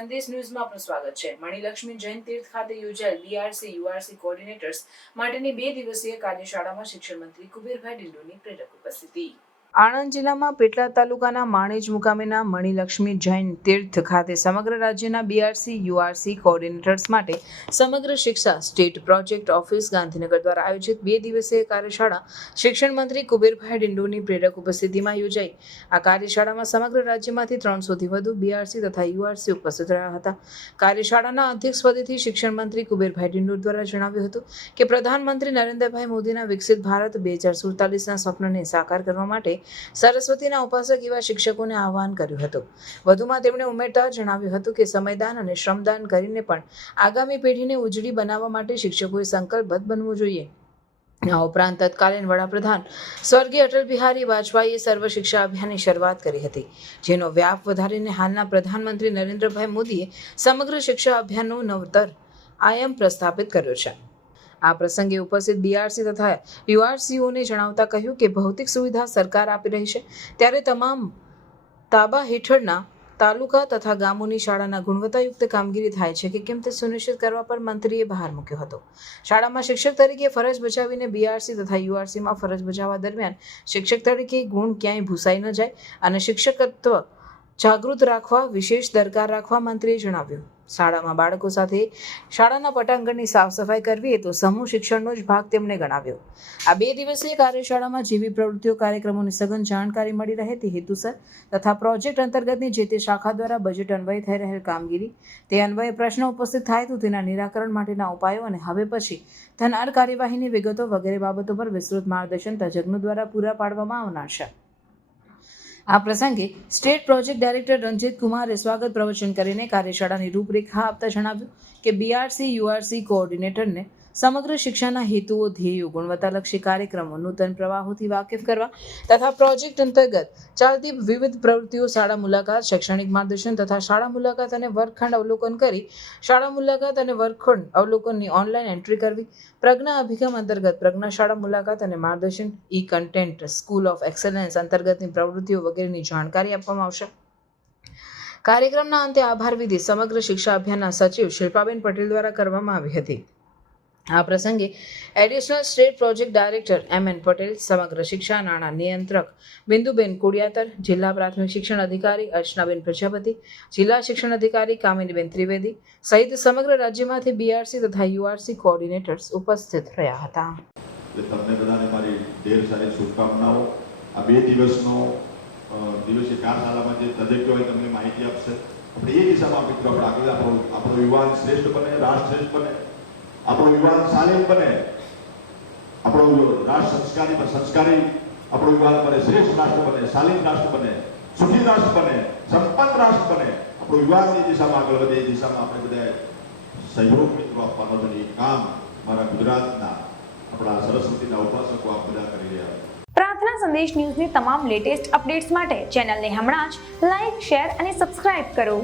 સંદેશ ન્યૂઝમાં આપનું સ્વાગત છે. મણિલક્ષ્મી જૈન તીર્થ ખાતે યોજાયેલ બીઆરસી યુઆરસી કોઓર્ડિનેટર્સ માટેની બે દિવસીય કાર્યશાળામાં શિક્ષણ મંત્રી કુબેરભાઈ ડિંડોની પ્રેરક ઉપસ્થિતિ. આણંદ જિલ્લામાં પેટલા તાલુકાના માણેજ મુકામેના મણિલક્ષ્મી જૈન તીર્થ ખાતે સમગ્ર રાજ્યના બીઆરસી યુઆરસી કોઓર્ડિનેટર્સ માટે સમગ્ર શિક્ષા સ્ટેટ પ્રોજેક્ટ ઓફિસ ગાંધીનગર દ્વારા આયોજિત બે દિવસીય કાર્યશાળા શિક્ષણ મંત્રી કુબેરભાઈ ડિંડોની પ્રેરક ઉપસ્થિતિમાં યોજાઈ. આ કાર્યશાળામાં સમગ્ર રાજ્યમાંથી ત્રણસોથી વધુ બીઆરસી તથા યુઆરસી ઉપસ્થિત રહ્યા હતા. કાર્યશાળાના અધ્યક્ષ પદેથી શિક્ષણ મંત્રી કુબેરભાઈ ડિંડોર દ્વારા જણાવ્યું હતું કે પ્રધાનમંત્રી નરેન્દ્રભાઈ મોદીના વિકસિત ભારત બે હજાર સુડતાલીસના સ્વપ્નને સાકાર કરવા માટે સરસ્વતીના ઉપાસક એવા શિક્ષકોને આહ્વાન કર્યું હતું. વધુમાં તેમણે ઉમેરતા જણાવ્યું હતું કે સમયદાન અને શ્રમદાન કરીને પણ આગામી પેઢીને ઉજળી બનાવવા માટે શિક્ષકોએ સંકલ્પબદ્ધ બનવું જોઈએ. આ ઉપરાંત તત્કાલીન વડાપ્રધાન સ્વર્ગીય અટલ બિહારી વાજપેયીએ સર્વ શિક્ષા અભિયાનની શરૂઆત કરી હતી, જેનો વ્યાપ વધારીને હાલના પ્રધાનમંત્રી નરેન્દ્રભાઈ મોદીએ સમગ્ર શિક્ષા અભિયાનનું નવતર આયામ પ્રસ્થાપિત કર્યો છે. આ પ્રસંગે ઉપસ્થિત બીઆરસી તથા યુઆરસીઓને જણાવતા કહ્યું કે ભૌતિક સુવિધા સરકાર આપી રહી છે. ત્યારે તમામ તાબા હેઠળના તાલુકા તથા ગામોની શાળાના ગુણવત્તાયુક્ત કામગીરી થાય છે કે કેમ તે સુનિશ્ચિત કરવા પર મંત્રીએ ભાર મૂક્યો હતો. શાળામાં શિક્ષક તરીકે ફરજ બજાવીને બીઆરસી તથા યુઆરસીમાં ફરજ બજાવવા દરમિયાન શિક્ષક તરીકે ગુણ ક્યાંય ભૂસાઈ ન જાય અને શિક્ષકત્વ જાગૃત રાખવા, વિશેષ દરકાર રાખવા મંત્રીએ જણાવ્યું. શાળામાં બાળકો સાથે શાળાના પટાંગણની સાફ સફાઈ કરવી એ તો સમૂહ શિક્ષણનો જ ભાગ તેમણે ગણાવ્યો. આ બે દિવસીય કાર્યશાળામાં જેવી પ્રવૃત્તિઓ, કાર્યક્રમોની સઘન જાણકારી મળી રહે તે હેતુસર તથા પ્રોજેક્ટ અંતર્ગતની જે તે શાખા દ્વારા બજેટ અન્વયે થઈ રહેલ કામગીરી, તે અન્વયે પ્રશ્નો ઉપસ્થિત થાય તો તેના નિરાકરણ માટેના ઉપાયો અને હવે પછી ધનાર કાર્યવાહીની વિગતો વગેરે બાબતો પર વિસ્તૃત માર્ગદર્શન તજજ્ઞો દ્વારા પૂરા પાડવામાં આવનાર છે. આ પ્રસંગે સ્ટેટ પ્રોજેક્ટ ડાયરેક્ટર રંજીત કુમારે સ્વાગત પ્રવચન કરીને કાર્યશાળાની રૂપરેખા આપતા જણાવ્યું કે બીઆરસી યુઆરસી કોઓર્ડિનેટરને સમગ્ર શિક્ષાના હેતુઓ, ધ્યેયો, ગુણવત્તાલક્ષી કાર્યક્રમો, નૂતન પ્રવાહોથી વાકેફ કરવા તથા પ્રોજેક્ટ અંતર્ગત ચાલતી વિવિધ પ્રવૃત્તિઓ શાળા મુલાકાત, શૈક્ષણિક માર્ગદર્શન તથા શાળા મુલાકાત અને વર્ગખંડ અવલોકન કરી. શાળા મુલાકાત અને વર્ગખંડ અવલોકનની ઓનલાઈન એન્ટ્રી કરવી. પ્રજ્ઞા અભિગમ અંતર્ગત પ્રજ્ઞા શાળા મુલાકાત અને માર્ગદર્શન. E content school of excellence અંતર્ગતની પ્રવૃત્તિઓ વગેરેની જાણકારી આપવામાં આવશે. કાર્યક્રમના અંતે આભાર વિધિ સમગ્ર શિક્ષા અભિયાનના સચિવ શિલ્પાબેન પટેલ દ્વારા કરવામાં આવી હતી. આ પ્રસંગે additional state project director M N Patel, સમગ્ર શિક્ષા નાણાં નિયંત્રક બિંદુબેન કુડિયાતર, જિલ્લા પ્રાથમિક શિક્ષણ અધિકારી અર્ચનાબેન પ્રજાપતિ, જિલ્લા શિક્ષણ અધિકારી કામિનીબેન ત્રિવેદી સહિત સમગ્ર રાજ્યમાંથી બીઆરસી તથા યુઆરસી કોઓર્ડિનેટર્સ ઉપસ્થિત રહ્યા હતા. તમને બધાને મારી ઢેર સારી શુભકામનાઓ. આ બે દિવસનો દિવસે કાર્યશાળામાં જે તજજ્ઞ તમને માહિતી આપશે. આપણે એ દિશામાં મિત્રો આપણે આગળ આપણો યુવાન શ્રેષ્ઠ બને રાષ્ટ્ર શ્રેષ્ઠ બને. આપણો યુવાન શાલીન બને. આપણો રાષ્ટ્ર સંસ્કારી સંસ્કારી, આપણો યુવાન બને, શ્રેષ્ઠ રાષ્ટ્ર બને, શાલીન રાષ્ટ્ર બને, સુખી રાષ્ટ્ર બને, સંપન્ન રાષ્ટ્ર બને, આપણો યુવાનની દિશામાં આગળ વધે, એ દિશામાં આપણે બધા સહયોગ મિત્રો આપવાનો છે એ કામ મારા ગુજરાતના, આપણા સરસ્વતીના ઉપાસકો આપ બધા કરી રહ્યા છે. પ્રાર્થના સંદેશ ન્યૂઝની તમામ લેટેસ્ટ અપડેટ્સ માટે ચેનલને હમણાં જ લાઇક શેર અને સબસ્ક્રાઇબ કરો.